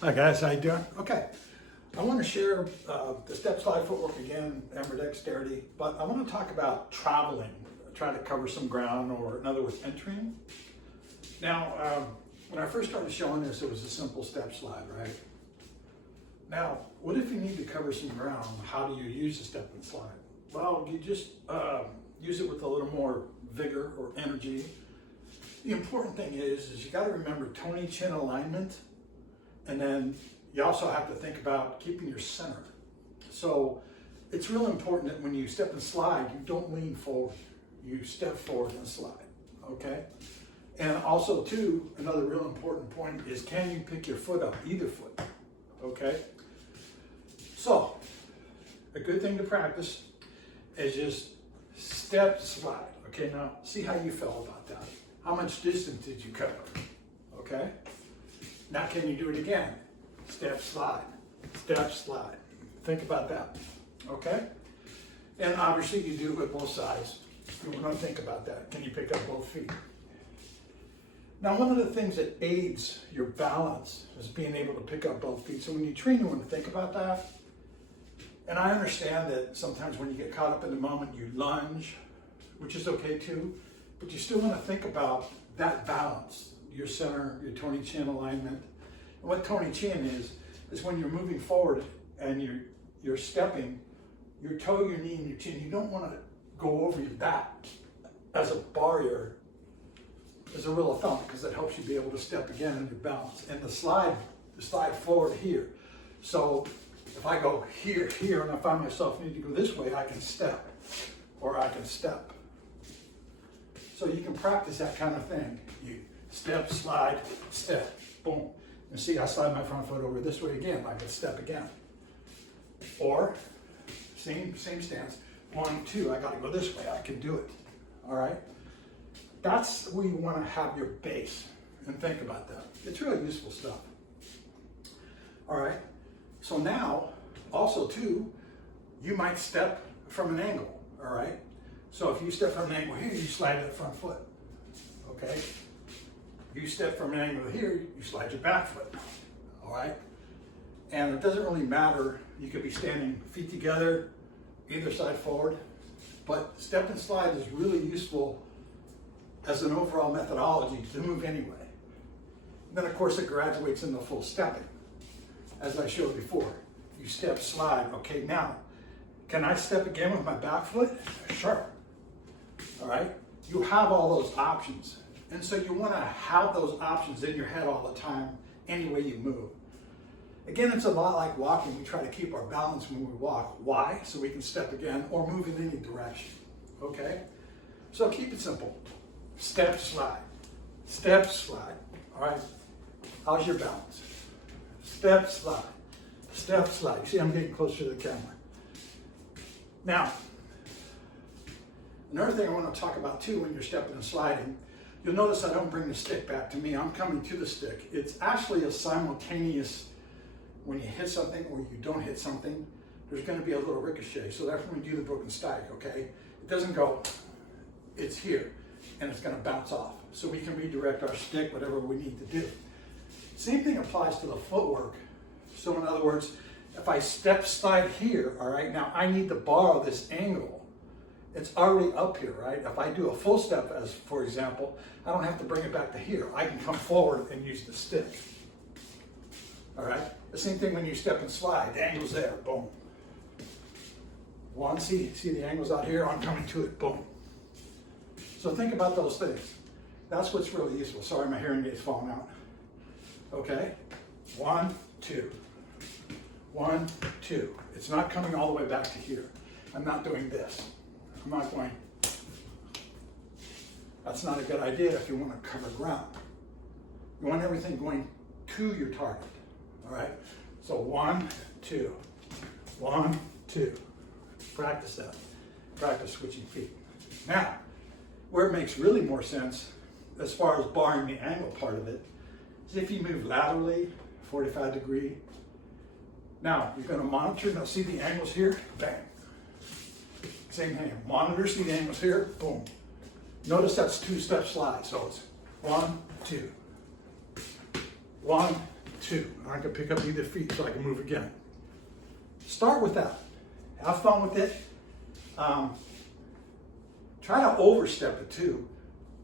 Hi guys, how you doing? Okay, I want to share the step slide footwork again, ambidexterity, but I want to talk about traveling, trying to cover some ground, or in other words, entering. Now, when I first started showing this, it was a simple step slide, right? Now, what if you need to cover some ground? How do you use a step and slide? Well, you just use it with a little more vigor or energy. The important thing is you got to remember Tony chin alignment. And then you also have to think about keeping your center. So it's real important that when you step and slide, you don't lean forward. You step forward and slide, okay? And also too, another real important point is can you pick your foot up, either foot, okay? So a good thing to practice is just step, slide, okay? Now see how you felt about that. How much distance did you cover, okay? Now can you do it again? Step, slide, step, slide. Think about that, okay? And obviously you do it with both sides. You want to think about that. Can you pick up both feet? Now one of the things that aids your balance is being able to pick up both feet. So when you train, you want to think about that. And I understand that sometimes when you get caught up in the moment, you lunge, which is okay too, but you still want to think about that balance. Your center, your Tony chin alignment. And what Tony chin is when you're moving forward and you're stepping, your toe, your knee, and your chin, you don't want to go over your back as a barrier, as a rule of thumb, because that helps you be able to step again in your balance. And the slide forward here. So if I go here, and I find myself need to go this way, I can step, or I can step. So you can practice that kind of thing. You step, slide, step, boom. And see, I slide my front foot over this way again, I can step again. Or, same stance, 1, 2, I gotta go this way, I can do it, all right? That's where you wanna have your base, and think about that. It's really useful stuff. All right, so now, also too, you might step from an angle, all right? So if you step from an angle here, you slide that front foot, okay? You step from an angle here, you slide your back foot, all right? And it doesn't really matter, you could be standing feet together, either side forward, but step and slide is really useful as an overall methodology to move anyway. And then of course it graduates into full stepping, as I showed before. You step, slide, okay, now, can I step again with my back foot? Sure, all right? You have all those options. And so you want to have those options in your head all the time, any way you move. Again, it's a lot like walking. We try to keep our balance when we walk. Why? So we can step again or move in any direction, okay? So keep it simple. Step, slide, all right? How's your balance? Step, slide. You see, I'm getting closer to the camera. Now, another thing I want to talk about too when you're stepping and sliding, you'll notice I don't bring the stick back to me, I'm coming to the stick. It's actually a simultaneous, when you hit something or you don't hit something, there's going to be a little ricochet. So that's when we do the broken strike, okay? It doesn't go, it's here, and it's going to bounce off. So we can redirect our stick, whatever we need to do. Same thing applies to the footwork. So in other words, if I step, slide here, all right, now I need to borrow this angle. It's already up here, right? If I do a full step, as for example, I don't have to bring it back to here. I can come forward and use the stick. All right? The same thing when you step and slide. The angle's there, boom. One, see the angle's out here, I'm coming to it, boom. So think about those things. That's what's really useful. Sorry, my hearing aid's falling out. Okay? 1, 2. 1, 2. It's not coming all the way back to here. I'm not doing this. I'm not going, that's not a good idea if you want to cover ground. You want everything going to your target, all right? So 1, 2, 1, 2. Practice that. Practice switching feet. Now, where it makes really more sense, as far as barring the angle part of it, is if you move laterally, 45 degree. Now, you're going to monitor, now see the angles here? Bang. Same thing, monitor, see the angles here, boom. Notice that's 2-step slide, so it's 1, 2. 1, 2. I can pick up either feet so I can move again. Start with that. Have fun with it. Try to overstep it too.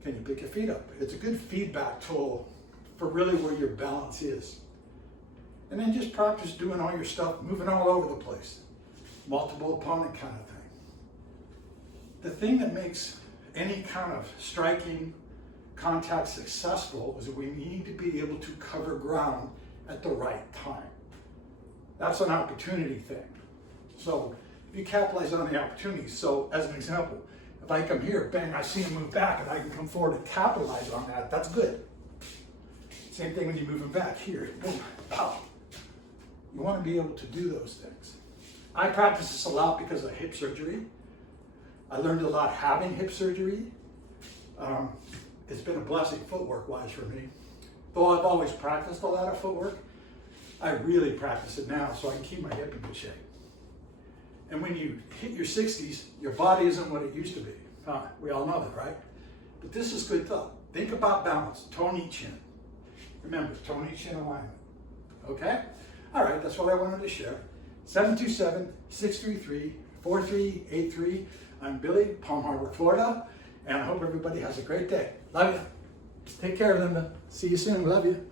Can you pick your feet up? It's a good feedback tool for really where your balance is. And then just practice doing all your stuff, moving all over the place. Multiple opponent kind of thing. The thing that makes any kind of striking contact successful is that we need to be able to cover ground at the right time. That's an opportunity thing. So you capitalize on the opportunity. So as an example, if I come here, bang, I see him move back and I can come forward and capitalize on that, that's good. Same thing when you're moving back here, boom, pow. You want to be able to do those things. I practice this a lot because of hip surgery. I learned a lot having hip surgery. It's been a blessing footwork-wise for me. Though I've always practiced a lot of footwork, I really practice it now so I can keep my hip in good shape. And when you hit your 60s, your body isn't what it used to be. We all know that, right? But this is good thought. Think about balance, toe, knee, chin. Remember, toe, knee, chin alignment. Okay? All right, that's what I wanted to share. 727-633-4383. I'm Billy, Palm Harbor, Florida, and I hope everybody has a great day. Love you. Take care, Linda. See you soon. Love you.